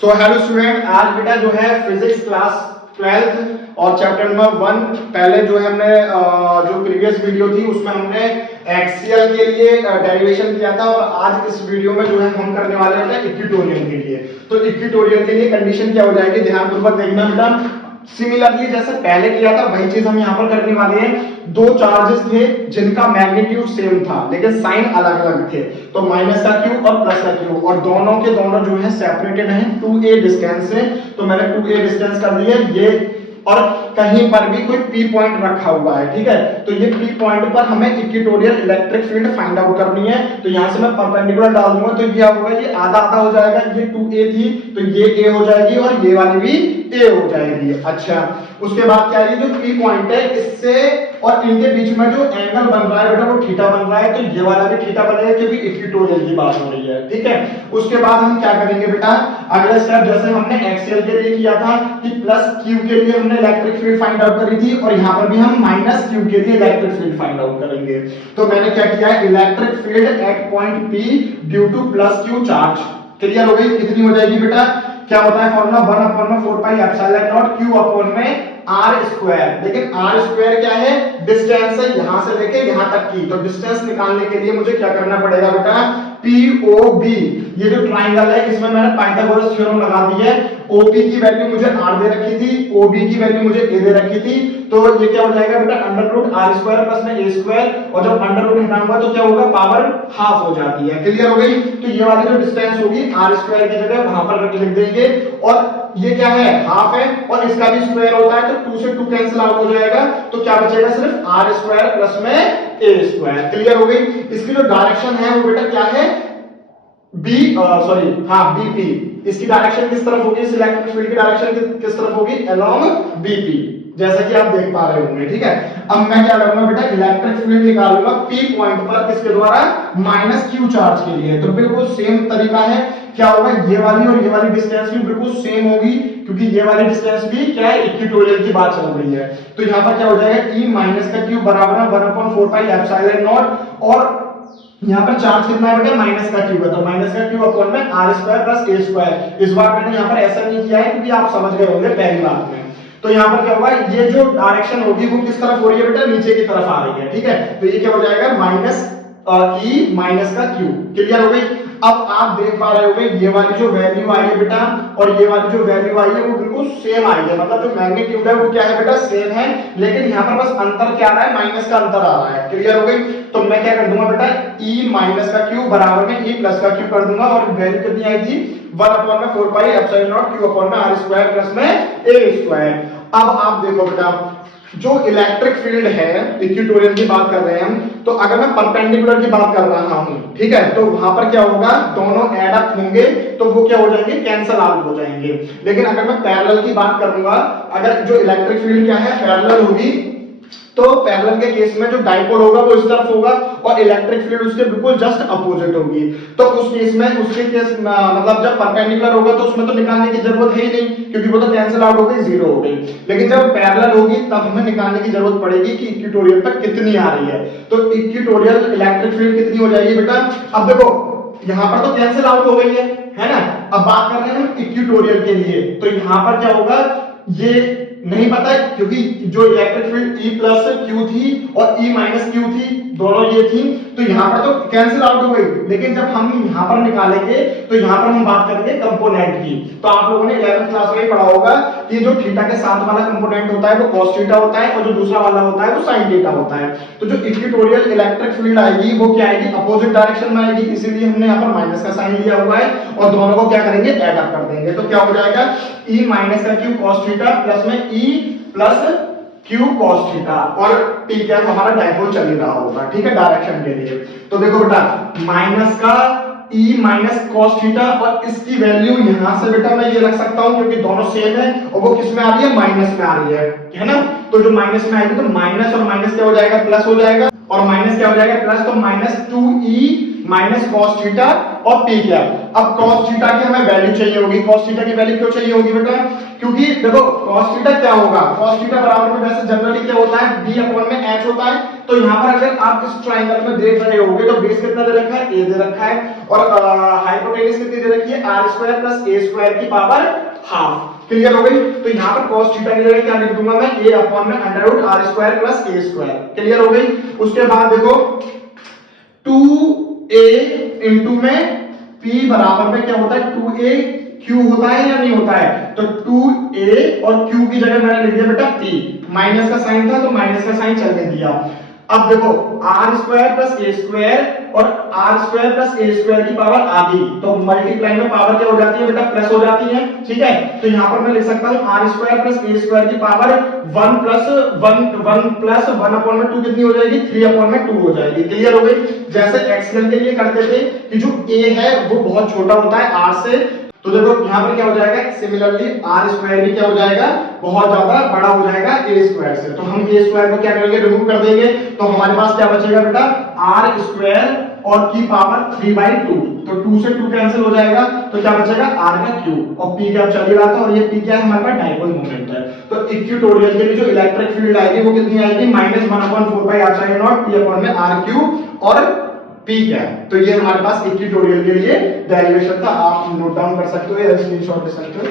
So hello student, आज बेटा जो है फिजिक्स क्लास 12th और चैप्टर नंबर 1 पहले जो है हमने जो प्रीवियस वीडियो थी उसमें हमने एक्सीएल के लिए डेरिवेशन किया था और आज इस वीडियो में जो है हम करने वाले हैं इक्विटोरियल के लिए। तो इक्विटोरियल के लिए कंडीशन क्या हो जाएगी, ध्यानपूर्वक देखना बेटा। सिमिलरली जैसे पहले किया था वही चीज हम यहाँ पर करने वाले हैं। दो चार्जेस थे जिनका मैग्नीट्यूड सेम था लेकिन साइन अलग अलग थे, तो माइनस का क्यू और प्लस का क्यू, और दोनों के दोनों जो है सेपरेटेड हैं 2a डिस्टेंस से। तो मैंने 2a डिस्टेंस कर दिया ये, और कहीं पर भी कोई P पॉइंट रखा हुआ है, ठीक है। तो ये P पॉइंट पर हमें equatorial electric field find out करनी है। तो यहां से मैं परपेंडिकुलर डाल दूंगा तो क्या होगा, ये आधा आधा हो जाएगा। ये 2a थी तो ये a हो जाएगी और ये वाली भी a हो जाएगी। अच्छा, उसके बाद क्या है, जो P पॉइंट है इससे और इनके बीच में जो एंगल बन रहा है बेटा वो थीटा बन रहा है, तो ये वाला भी थीटा बनेगा क्योंकि इक्विटोरियल की बात हो रही है, ठीक है। उसके बाद हम क्या करेंगे बेटा, अगला स्टेप जैसे हमने एक्सीएल के लिए किया था कि प्लस क्यू के लिए हमने इलेक्ट्रिक फील्ड फाइंड आउट करी थी, और यहाँ पर भी हम माइनस क्यू के लिए इलेक्ट्रिक फील्ड फाइंड आउट करेंगे। तो मैंने क्या किया है, electric field at point P due two plus Q charge. Clear हो गई, कितनी हो जाएगी बेटा, क्या होता है formula 1/4 pi epsilon not q upon में r स्क्वायर। लेकिन r स्क्वायर क्या है, डिस्टेंस है यहां से लेके यहां तक की। तो डिस्टेंस निकालने के लिए मुझे क्या करना पड़ेगा बेटा, POB, ये जो ट्राइंगल है इसमें मैंने पाइथागोरस थ्योरम लगा दी है। OP की वैल्यू मुझे r दे रखी थी, OB की वैल्यू मुझे a दे रखी थी। तो ये क्या हो जाएगा बेटा, √r स्क्वायर प्लस में a स्क्वायर, और जब अंडर रूट हटाऊंगा तो क्या होगा, पावर हाफ हो जाती है। क्लियर हो गई। तो ये वाली जो डिस्टेंस होगी r स्क्वायर की जगह वहां पर लिख देंगे, और ये क्या है, हाफ है और इसका भी स्क्वायर होता है तो 2 से 2 कैंसिल आउट हो जाएगा। तो क्या बचेगा, सिर्फ r स्क्वायर प्लस में a स्क्वायर। क्लियर हो गई। इसकी जो डायरेक्शन है वो बेटा क्या है, BP। इसकी डायरेक्शन किस तरफ होगी, इस इलेक्ट्रिक फील्ड की डायरेक्शन किस तरफ होगी, अलोंग BP, जैसा कि आप देख पा रहे होंगे, ठीक है। अब मैं क्या करूंगा बेटा, इलेक्ट्रिक फील्ड निकालूंगा P पॉइंट पर किसके द्वारा, माइनस क्यू चार्ज के लिए। तो बिल्कुल सेम तरीका है, क्या होगा, ये वाली और ये वाली डिस्टेंस भी बिल्कुल सेम होगी क्योंकि ये वाली डिस्टेंस भी क्या है, इक्विटोरियल की बात चल रही है। तो यहाँ पर क्या हो जाएगा, E माइनस का क्यू बराबर है 1/4 पाई एप्सिलॉन नॉट, और यहाँ पर चार्ज कितना है बेटा, माइनस का क्यू है, तो माइनस का क्यू अपॉन में r square plus a square. इस बार मैंने यहाँ पर ऐसा नहीं किया है क्योंकि आप समझ गए होंगे पहली बात में। तो यहाँ पर क्या होगा, ये जो डायरेक्शन होगी वो किस तरफ हो रही है बेटा, नीचे की तरफ आ रही है, ठीक है। तो ये क्या हो जाएगा, माइनस E माइनस का क्यू। क्लियर हो गई। अब आप देख पा रहे होंगे ये वाली जो वैल्यू आई है बेटा और ये वाली जो वैल्यू आई है वो बिल्कुल सेम आई है, मतलब जो मैग्नीट्यूड है वो क्या है बेटा, सेम है, लेकिन यहाँ पर बस अंतर क्या आ रहा है, माइनस का अंतर आ रहा है। क्लियर हो गई। तो मैं क्या कर दूंगा बेटा, E माइनस का क्यू बराबर में E प्लस का क्यू कर दूंगा, और वैल्यू कितनी आएगी, 1/4 pi epsilon not q upon में r स्क्वायर प्लस में a स्क्वायर। अब आप देखो बेटा, जो इलेक्ट्रिक फील्ड है इक्विटोरियल की बात कर रहे हैं हम, तो अगर मैं परपेंडिकुलर की बात कर रहा हूं, ठीक है, तो वहां पर क्या होगा, दोनों ऐड अप होंगे तो वो क्या हो जाएंगे, कैंसल आउट हो जाएंगे। लेकिन अगर मैं पैरेलल की बात करूंगा, अगर जो इलेक्ट्रिक फील्ड क्या है, पैरेलल होगी, तो पैरेलल के केस में जो डाइपोल होगा वो इस तरफ होगा और इलेक्ट्रिक फील्ड उसके बिल्कुल जस्ट अपोजिट होगी। तो उस केस में उसके केस मतलब जब परपेंडिकुलर होगा तो उसमें तो निकालने की जरूरत है ही नहीं क्योंकि वो तो कैंसिल आउट हो गई, जीरो हो गई। लेकिन जब पैरेलल होगी तब हमें निकालने की जरूरत पड़ेगी कि इक्विटोरियल पर कितनी आ रही है। तो इक्विटोरियल इलेक्ट्रिक फील्ड कितनी हो जाएगी बेटा, अब देखो यहाँ पर तो कैंसिल आउट हो गई है ना। अब बात कर रहे हैं हम इक्विटोरियल के लिए, तो यहाँ पर क्या होगा, ये नहीं पता है क्योंकि जो electric field E plus Q थी और E माइनस क्यू थी, दोनों ये थी, तो यहाँ पर तो कैंसिल आउट हो गई। लेकिन जब हम यहाँ पर निकालेंगे तो यहाँ पर हम बात करेंगे कंपोनेंट की। तो आप लोगों ने 11th क्लास में पढ़ा होगा कि जो थीटा के साथ वाला कंपोनेंट होता है वो cos थीटा होता है और जो दूसरा वाला होता है वो sin थीटा होता है। तो जो इक्विटोरियल इलेक्ट्रिक फील्ड आएगी वो क्या आएगी, अपोजिट डायरेक्शन में आएगी, इसीलिए हमने यहाँ पर माइनस का साइन लिया हुआ है, और दोनों को क्या करेंगे, ऐड अप कर देंगे। तो क्या हो जाएगा, E माइनस का क्यू cos थीटा प्लस में E plus Q cos theta, और t क्या हमारा डाइपोल चल ही रहा होगा, ठीक है, डायरेक्शन के लिए। तो देखो बेटा, माइनस का E माइनस cos थीटा, और इसकी वैल्यू यहां से बेटा मैं ये रख सकता हूं क्योंकि दोनों सेम है और वो किस में आ रही है, माइनस में आ रही है ना। तो जो माइनस में आएगी तो माइनस और माइनस क्या हो जाएगा, प्लस हो जाएगा, और माइनस क्या हो जाएगा, प्लस, तो -2E माइनस कॉस थीटा और पी कैप। अब कॉस थीटा की हमें वैल्यू चाहिए होगी। कॉस थीटा की वैल्यू क्यों चाहिए होगी बेटा? क्योंकि देखो कॉस थीटा क्या होगा, कॉस थीटा बराबर में वैसे जनरली क्या होता है, b अपॉन में h होता है। तो यहाँ पर अगर आप इस ट्रायंगल में देख रहे होगे तो बेस कितना दे रखा है, a दे रखा है, और हाइपोटेन्यूज कितनी दे रखी है, r² प्लस a² की पावर हाफ। क्लियर हो गई? तो यहाँ पर cos थीटा की जगह क्या लिख दूंगा मैं, a अपॉन में under root r² plus a²। Clear हो गई? उसके बाद देखो 2a इंटू में p बराबर में क्या होता है, 2a q होता है या नहीं होता है? तो 2a और q की जगह मैंने लिख दिया बेटा p, माइनस का साइन था तो माइनस का साइन चलने दिया। अब देखो r² प्लस a² और r² प्लस a² की पावर आधी, तो मल्टीप्लाई में पावर क्या हो जाती है बेटा, प्लस हो जाती है। ठीक है, तो यहां पर मैं लिख सकता हूं r² प्लस a² की पावर 1 प्लस 1 अपॉन में 2 कितनी हो जाएगी, 3 अपॉन में 2 हो जाएगी। क्लियर हो गई? जैसे एक्सएल के लिए करते थे कि जो a है वो बहुत छोटा होता है r से, तो देखो यहां पर क्या हो जाएगा, सिमिलरली r² भी क्या हो जाएगा, बहुत ज्यादा बड़ा हो जाएगा a² से। तो हम a² को क्या करेंगे, रिमूव कर देंगे, तो हमारे पास क्या बचेगा बेटा, r² और की पावर 3/2, तो 2 से 2 कैंसिल हो जाएगा, तो क्या बचेगा r का क्यूब, और p क्या चल ही रहा था, और ये p क्या है हमारे पास, डाइपोल मोमेंट है। तो इक्विटोरियल के लिए जो इलेक्ट्रिक फील्ड आएगी वो कितनी आएगी, -1/4πr² p अपॉन में r³ और p क्या है। तो ये हमारे पास इक्विटोरियल के लिए डेरिवेशन था, आप नोट डाउन कर सकते हो या स्क्रीनशॉट ले सकते हो।